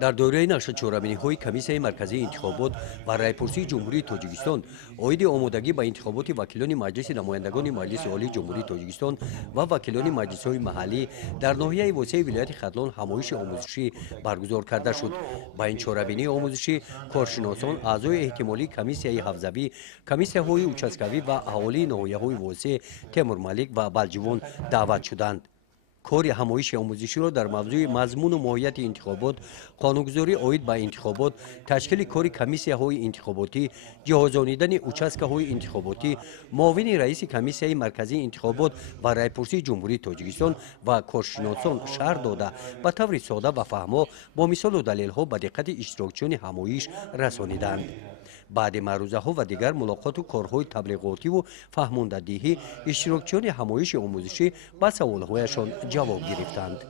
در دوره نقش چهارمینی‌های کمیسیون مرکزی انتخابات و رایپرسی جمهوری تاجیکستان اوید آمادگی به انتخابات وکیلان مجلس نمایندگان مجلس عالی جمهوری تاجیکستان و وکیلان مجلس‌های محلی در ناحیه وسیع ولایت ختلان همایش آموزشی برگزار کرده شد. با این چهارمینی آموزشی کارشناسان اعضای احتمالی کمیسیون حفظوی، کمیسیون‌های اوچاسکوی و اهالی ناحیه‌های وسیع تیمور ملیک و بلجوان دعوت شدند. کار همایش آموزشی را در موضوع مضمون و ماهیت انتخابات، قانونگذاری عاید به انتخابات، تشکیل کار کمیسیون‌های انتخاباتی، جهازانیدن اوچاسکه‌های انتخاباتی، معاون رئیس کمیسیون مرکزی انتخابات و رایپرسی جمهوری تاجیکستان و کارشناسان شرح داده به طور ساده و فهما با مثال و دلیل‌ها به دقت اشتراکچیان همایش رسانیدند. بعد معروضه ها و دیگر ملاقات و کارهای تبلیغاتی و فهماندهی اشتراکچیان همایش آموزشی به سوالهایشان جواب گرفتند.